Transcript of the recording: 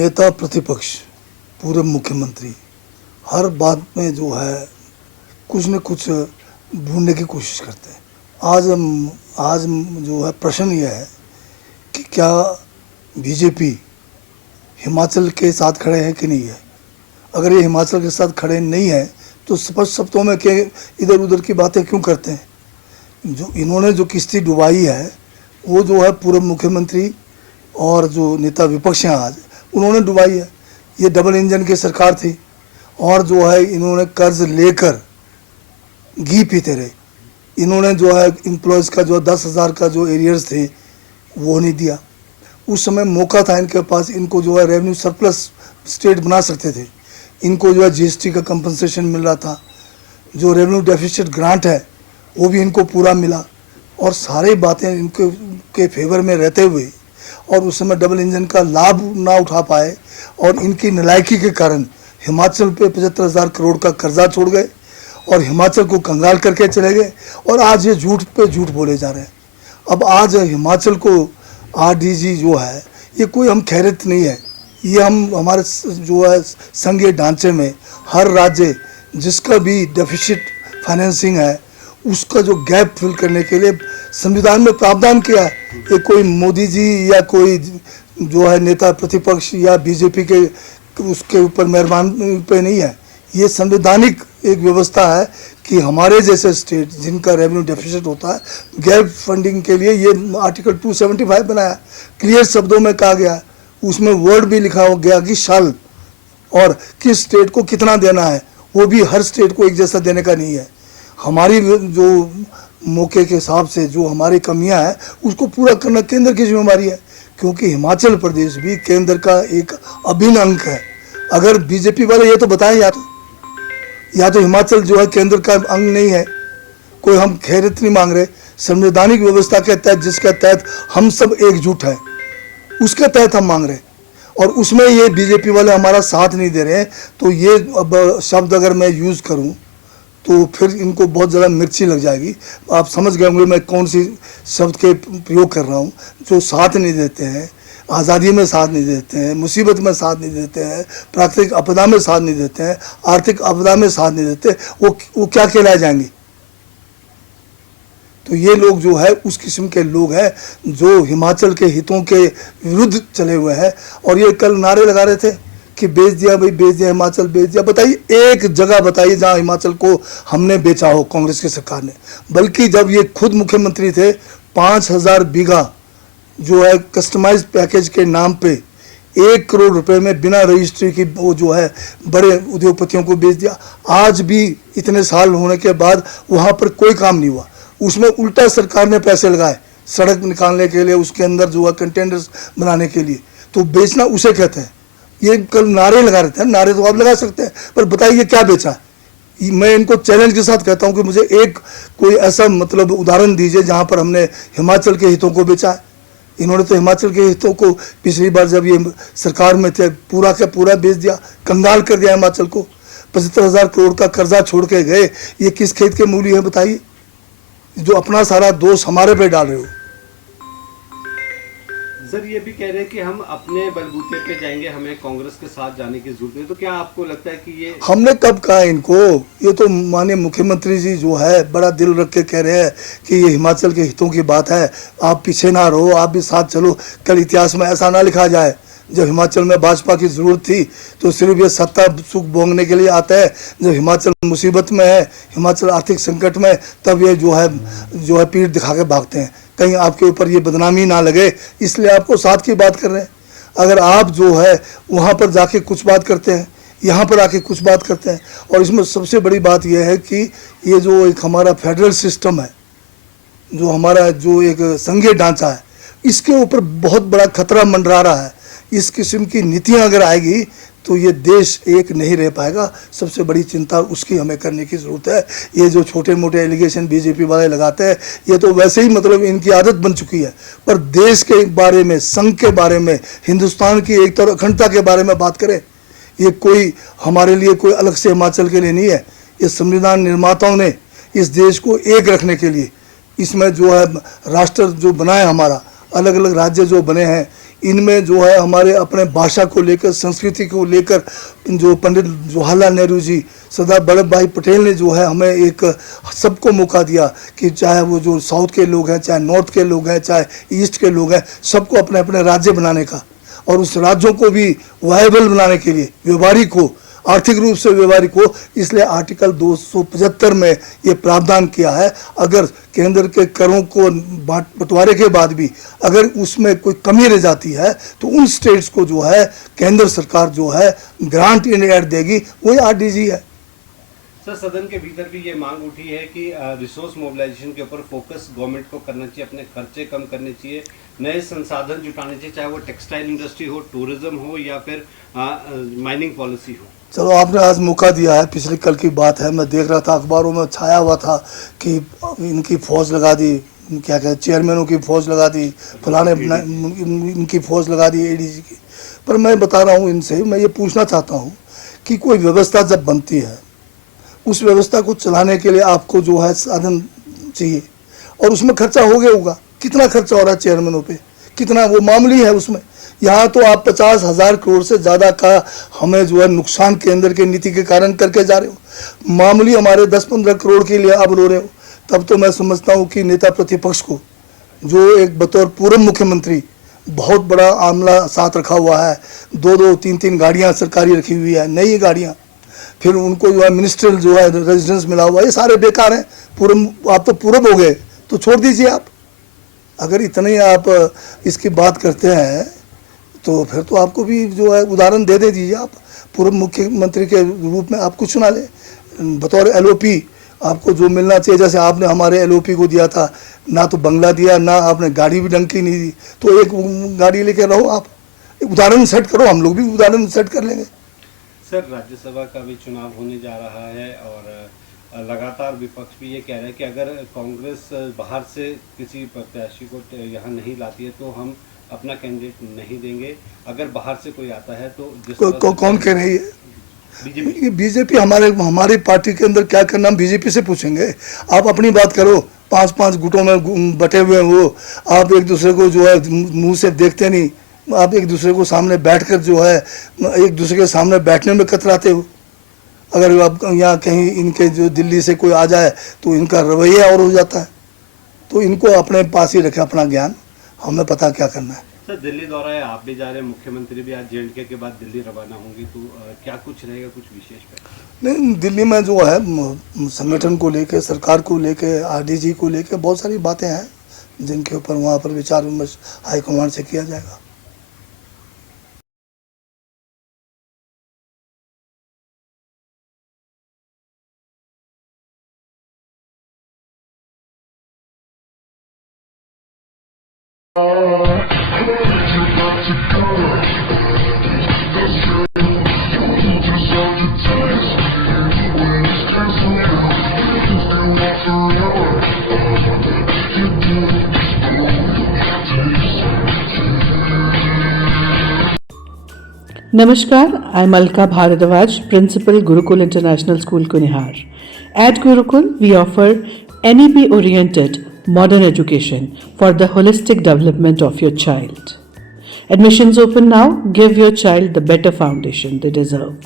नेता प्रतिपक्ष पूर्व मुख्यमंत्री हर बात में जो है कुछ न कुछ ढूंढने की कोशिश करते हैं। आज जो है प्रश्न यह है कि क्या बीजेपी हिमाचल के साथ खड़े हैं कि नहीं है। अगर ये हिमाचल के साथ खड़े नहीं हैं तो स्पष्ट शब्दों में कि इधर उधर की बातें क्यों करते हैं। जो इन्होंने जो किश्ती डुबाई है वो जो है पूर्व मुख्यमंत्री और जो नेता विपक्ष हैं आज उन्होंने डुबाई है। ये डबल इंजन की सरकार थी और जो है इन्होंने कर्ज लेकर घी पीते रहे। इन्होंने जो है एम्प्लॉयज़ का जो 10,000 का जो एरियर्स थे वो नहीं दिया। उस समय मौका था इनके पास, इनको जो है रेवेन्यू सरप्लस स्टेट बना सकते थे। इनको जो है जीएसटी का कंपनसेशन मिल रहा था, जो रेवेन्यू डेफिसिट ग्रांट है वो भी इनको पूरा मिला और सारी बातें इनके के फेवर में रहते हुए और उस समय डबल इंजन का लाभ ना उठा पाए और इनकी नालायकी के कारण हिमाचल पे 75,000 करोड़ का कर्जा छोड़ गए और हिमाचल को कंगाल करके चले गए और आज ये झूठ पे झूठ बोले जा रहे हैं। अब आज हिमाचल को आरडीजी जो है ये कोई हम खैरियत नहीं है, ये हम हमारे जो है संघीय ढांचे में हर राज्य जिसका भी डेफिसिट फाइनेंसिंग है उसका जो गैप फिल करने के लिए संविधान में प्रावधान किया है। ये कोई मोदी जी या कोई जो है नेता प्रतिपक्ष या बीजेपी के उसके ऊपर मेहरबान पे नहीं है। ये संवैधानिक एक व्यवस्था है कि हमारे जैसे स्टेट जिनका रेवेन्यू डेफिसिट होता है गैप फंडिंग के लिए ये आर्टिकल 275 बनाया। क्लियर शब्दों में कहा गया, उसमें वर्ड भी लिखा हो गया कि शाल और किस स्टेट को कितना देना है, वो भी हर स्टेट को एक जैसा देने का नहीं है। हमारी जो मौके के हिसाब से जो हमारी कमियां हैं उसको पूरा करना केंद्र की जिम्मेदारी है, क्योंकि हिमाचल प्रदेश भी केंद्र का एक अभिन्न अंग है। अगर बीजेपी वाले ये तो बताएं या तो हिमाचल जो है केंद्र का अंग नहीं है, कोई हम खैरियत नहीं मांग रहे। संवैधानिक व्यवस्था के तहत जिसके तहत हम सब एकजुट हैं उसके तहत हम मांग रहे हैं और उसमें ये बीजेपी वाले हमारा साथ नहीं दे रहे हैं। तो ये अब शब्द अगर मैं यूज़ करूं तो फिर इनको बहुत ज़्यादा मिर्ची लग जाएगी। आप समझ गए होंगे मैं कौन सी शब्द के प्रयोग कर रहा हूँ। जो साथ नहीं देते हैं, आज़ादी में साथ नहीं देते हैं, मुसीबत में साथ नहीं देते हैं, प्राकृतिक आपदा में साथ नहीं देते हैं, आर्थिक आपदा में साथ नहीं देते, वो क्या कहलाए जाएंगे। तो ये लोग जो है उस किस्म के लोग हैं जो हिमाचल के हितों के विरुद्ध चले हुए हैं। और ये कल नारे लगा रहे थे कि बेच दिया भाई, बेच दिया, हिमाचल बेच दिया। बताइए एक जगह बताइए जहां हिमाचल को हमने बेचा हो कांग्रेस की सरकार ने। बल्कि जब ये खुद मुख्यमंत्री थे 5,000 बीघा जो है कस्टमाइज पैकेज के नाम पे 1 करोड़ रुपए में बिना रजिस्ट्री की वो जो है बड़े उद्योगपतियों को बेच दिया। आज भी इतने साल होने के बाद वहाँ पर कोई काम नहीं हुआ। उसमें उल्टा सरकार ने पैसे लगाए सड़क निकालने के लिए, उसके अंदर जो है कंटेनर्स बनाने के लिए। तो बेचना उसे कहते हैं। ये कल नारे लगा रहे थे, नारे तो आप लगा सकते हैं, पर बताइए क्या बेचा। मैं इनको चैलेंज के साथ कहता हूं कि मुझे एक कोई ऐसा मतलब उदाहरण दीजिए जहां पर हमने हिमाचल के हितों को बेचा है। इन्होंने तो हिमाचल के हितों को पिछली बार जब ये सरकार में थे पूरा का पूरा बेच दिया, कंगाल कर दिया हिमाचल को। 75,000 करोड़ का कर्जा छोड़ के गए। ये किस खेत के मूली है बताइए, जो अपना सारा दोष हमारे पे डाल रहे हो। सर ये भी कह रहे हैं कि हम अपने बलबूते पे जाएंगे, हमें कांग्रेस के साथ जाने की जरूरत नहीं। तो क्या आपको लगता है कि ये हमने कब कहा इनको? ये तो माननीय मुख्यमंत्री जी जो है बड़ा दिल रख के कह रहे हैं कि ये हिमाचल के हितों की बात है, आप पीछे ना रहो, आप भी साथ चलो। कल इतिहास में ऐसा ना लिखा जाए जब हिमाचल में भाजपा की ज़रूरत थी तो सिर्फ ये सत्ता सुख भोगने के लिए आता है। जब हिमाचल मुसीबत में है, हिमाचल आर्थिक संकट में, तब ये जो है पीठ दिखा के भागते हैं। कहीं आपके ऊपर ये बदनामी ना लगे, इसलिए आपको साथ की बात कर रहे हैं। अगर आप जो है वहाँ पर जाके कुछ बात करते हैं, यहाँ पर आके कुछ बात करते हैं। और इसमें सबसे बड़ी बात यह है कि ये जो एक हमारा फेडरल सिस्टम है, जो हमारा जो एक संघीय ढांचा है, इसके ऊपर बहुत बड़ा खतरा मंडरा रहा है। इस किस्म की नीतियाँ अगर आएगी तो ये देश एक नहीं रह पाएगा। सबसे बड़ी चिंता उसकी हमें करने की ज़रूरत है। ये जो छोटे मोटे एलिगेशन बीजेपी वाले लगाते हैं ये तो वैसे ही मतलब इनकी आदत बन चुकी है। पर देश के बारे में, संघ के बारे में, हिंदुस्तान की एकता और अखंडता के बारे में बात करें। ये कोई हमारे लिए कोई अलग से हिमाचल के लिए नहीं है। ये संविधान निर्माताओं ने इस देश को एक रखने के लिए, इसमें जो है राष्ट्र जो बनाया हमारा, अलग अलग राज्य जो बने हैं, इनमें जो है हमारे अपने भाषा को लेकर, संस्कृति को लेकर जो पंडित जवाहरलाल नेहरू जी, सरदार वल्लभ भाई पटेल ने जो है हमें एक सबको मौका दिया कि चाहे वो जो साउथ के लोग हैं, चाहे नॉर्थ के लोग हैं, चाहे ईस्ट के लोग हैं, सबको अपने अपने राज्य बनाने का और उस राज्यों को भी वायबल बनाने के लिए, व्यवहारिक हो, आर्थिक रूप से व्यवहारिक हो, इसलिए आर्टिकल 275 में ये प्रावधान किया है। अगर केंद्र के करों को बंटवारे के बाद भी अगर उसमें कोई कमी रह जाती है तो उन स्टेट्स को जो है केंद्र सरकार जो है ग्रांट इन एड देगी, वही आरडीजी है। सर, सदन के भीतर भी ये मांग उठी है कि रिसोर्स मोबिलाइजेशन के ऊपर फोकस गवर्नमेंट को करना चाहिए, अपने खर्चे कम करने चाहिए, नए संसाधन जुटाने चाहिए, चाहे वो टेक्सटाइल इंडस्ट्री हो, टूरिज्म हो या फिर माइनिंग पॉलिसी हो। चलो, आपने आज मौका दिया है, पिछले कल की बात है, मैं देख रहा था अखबारों में छाया हुआ था कि इनकी फौज लगा दी, क्या कहते चेयरमैनों की फौज लगा दी, फलाने इनकी फौज लगा दी एडीजी की। पर मैं बता रहा हूँ इनसे, मैं ये पूछना चाहता हूँ कि कोई व्यवस्था जब बनती है, उस व्यवस्था को चलाने के लिए आपको जो है साधन चाहिए और उसमें खर्चा हो गया होगा। कितना खर्चा हो रहा है चेयरमैनों पे, कितना, वो मामूली है उसमें। यहाँ तो आप 50,000 करोड़ से ज़्यादा का हमें जो है नुकसान केंद्र की नीति के कारण करके जा रहे हो, मामूली हमारे 10-15 करोड़ के लिए आप रो रहे हो। तब तो मैं समझता हूँ कि नेता प्रतिपक्ष को, जो एक बतौर पूर्व मुख्यमंत्री बहुत बड़ा आमला साथ रखा हुआ है, 2-2, 3-3 गाड़ियाँ सरकारी रखी हुई है, नई गाड़ियाँ, फिर उनको जो है मिनिस्ट्रियल जो है रेजिडेंस मिला हुआ है, ये सारे बेकार हैं। पूर्व, आप तो पूर्व हो गए तो छोड़ दीजिए आप। अगर इतने आप इसकी बात करते हैं तो फिर तो आपको भी जो है उदाहरण दे दीजिए। आप पूर्व मुख्यमंत्री के रूप में आप कुछ चुना ले, बतौर एलओपी आपको जो मिलना चाहिए, जैसे आपने हमारे एलओपी को दिया था, ना तो बंगला दिया, ना आपने गाड़ी भी ढंग की नहीं दी, तो एक गाड़ी लेके रहो आप, उदाहरण सेट करो, हम लोग भी उदाहरण सेट कर लेंगे। सर, राज्यसभा का भी चुनाव होने जा रहा है और लगातार विपक्ष भी ये कह रहा है कि अगर कांग्रेस बाहर से किसी प्रत्याशी को यहाँ नहीं लाती है तो हम अपना कैंडिडेट नहीं देंगे, अगर बाहर से कोई आता है तो कौन कह रही है? बीजेपी हमारी पार्टी के अंदर क्या करना, हम बीजेपी से पूछेंगे। आप अपनी बात करो, 5-5 गुटों में बटे हुए हो, आप एक दूसरे को जो है मुंह से देखते नहीं, आप एक दूसरे को सामने बैठकर जो है एक दूसरे के सामने बैठने में कतराते हो। अगर आप यहाँ कहीं इनके जो दिल्ली से कोई आ जाए तो इनका रवैया और हो जाता है। तो इनको अपने पास ही रखे अपना ज्ञान, हमें पता क्या करना है। सर, दिल्ली दौरा है, आप भी जा रहे हैं, मुख्यमंत्री भी आज जेएंडके के बाद दिल्ली रवाना होंगी, तो क्या कुछ रहेगा, कुछ विशेष पे? नहीं, दिल्ली में जो है संगठन को लेके, सरकार को लेके, आरडीजी को लेके बहुत सारी बातें हैं जिनके ऊपर वहाँ पर विचार विमर्श हाईकमांड से किया जाएगा। Namaskar, I'm Alka Bharadwaj, Principal Gurukul International School, Kunihar. At Gurukul, we offer NEP-oriented modern education for the holistic development of your child. Admissions open now. Give your child the better foundation they deserve.